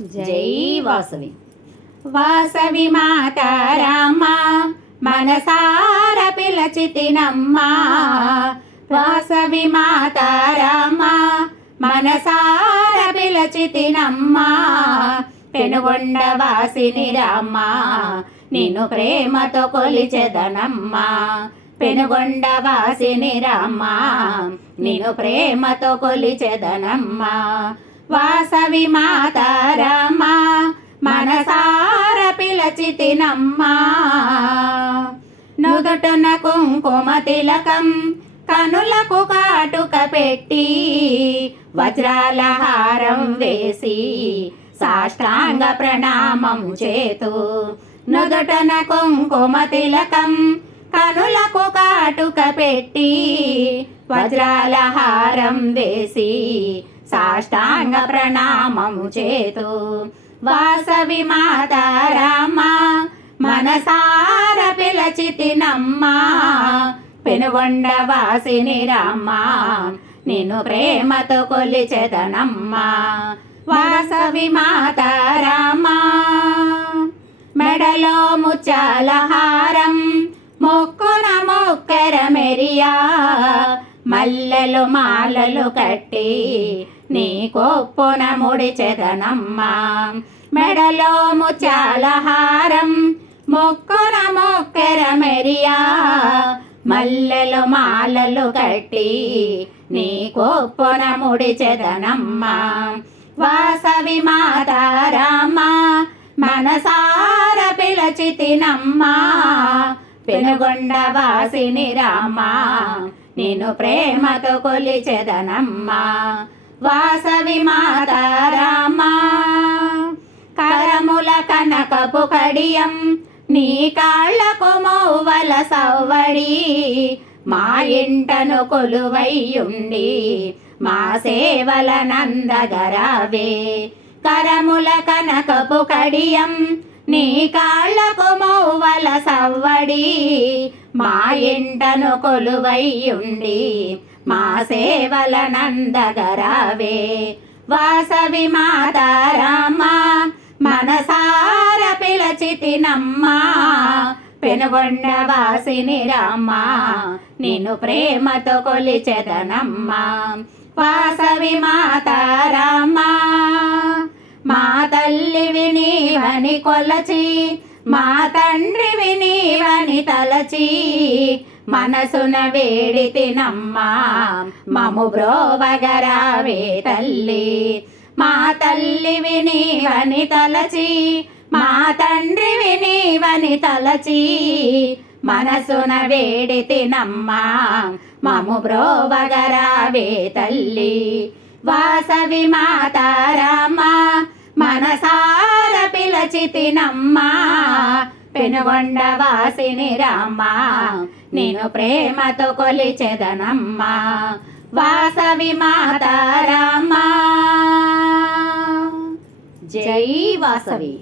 జై వాసవి. వాసవి మాతారామ మనసార పిలచితినమ్మా, వాసవి మాతారామ మనసార పిలచితినమ్మా, పెనుగొండ వాసిని రామ్మ నిన్ను ప్రేమతో కొలిచెదనమ్మా, పెనుగొండ వాసిని రామ్మ నిన్ను ప్రేమతో కొలిచెదనమ్మా, వాసవి మాతారామ మనసార పిలచితినమ్మా, నుదుటన కుంకుమ తిలకం కనులకు కాటుక పెట్టి వజ్రాల హారం వేసి సాష్టాంగ ప్రణామం చేతు, నుదుటన కుంకుమ తిలకం కనులకు కాటుక పెట్టి వజ్రాల హారం వేసి సాష్టాంగ ప్రణామము చేతు, వాసవి మాతారామ మనసార పిలచితినమ్మా, పెనుగొండ వాసిని రామ్మ నిన్ను ప్రేమతో కొలిచెదనమ్మా, వాసవి మాతారామ మెడలో ముత్యాల హారం మొక్కున మొక్కెర మెరియా, మల్లెలు మాలలు కట్టి నీ కొప్పున ముడిచెదనమ్మా, మెడలో ముత్యాల హారం మొక్కున మొక్కెర మెరియా, మల్లెలు మాలలు కట్టి నీ కొప్పున ముడిచెదనమ్మా, వాసవి మాతారామ మనసార పిలచితినమ్మా, పెనుగొండ వాసిని రామ్మ నిన్ను ప్రేమతో కొలిచెదనమ్మా, వాసవి మాతారామ కరముల కనకపు కడియం నీ కాళ్ళకు మౌవల సవ్వడి, మా ఇంటను కొలువయ్యుండి మా సేవల నందగరావే, కరముల కనకపు కడియం నీ కాళ్ళకు మౌవల సవ్వడి, మా ఇంటను కొలువయ్యుండి మా సేవల నందగరావే, వాసవి మాతారామ మనసార పిలచితినమ్మా, పెనుగొండ వాసిని రామ్మ నిన్ను ప్రేమతో కొలిచెదనమ్మా, వాసవి మాతారామ మా తల్లివి నీవని కొలచి మా తండ్రివి నీవని తలచి మనసున వేడితినమ్మా, మము బ్రోవగరావే తల్లి, మా తల్లివి నీవని తలచి మా తండ్రివి నీవని తలచి మనసున వేడితినమ్మా, మము బ్రోవగరావే తల్లి, వాసవి మాతారామ మనసార పిలచితినమ్మా, పెనుగొండ వాసిని రామ్మ నిన్ను ప్రేమతో కొలిచెదనమ్మా, వాసవి మాతారామ. జై వాసవి.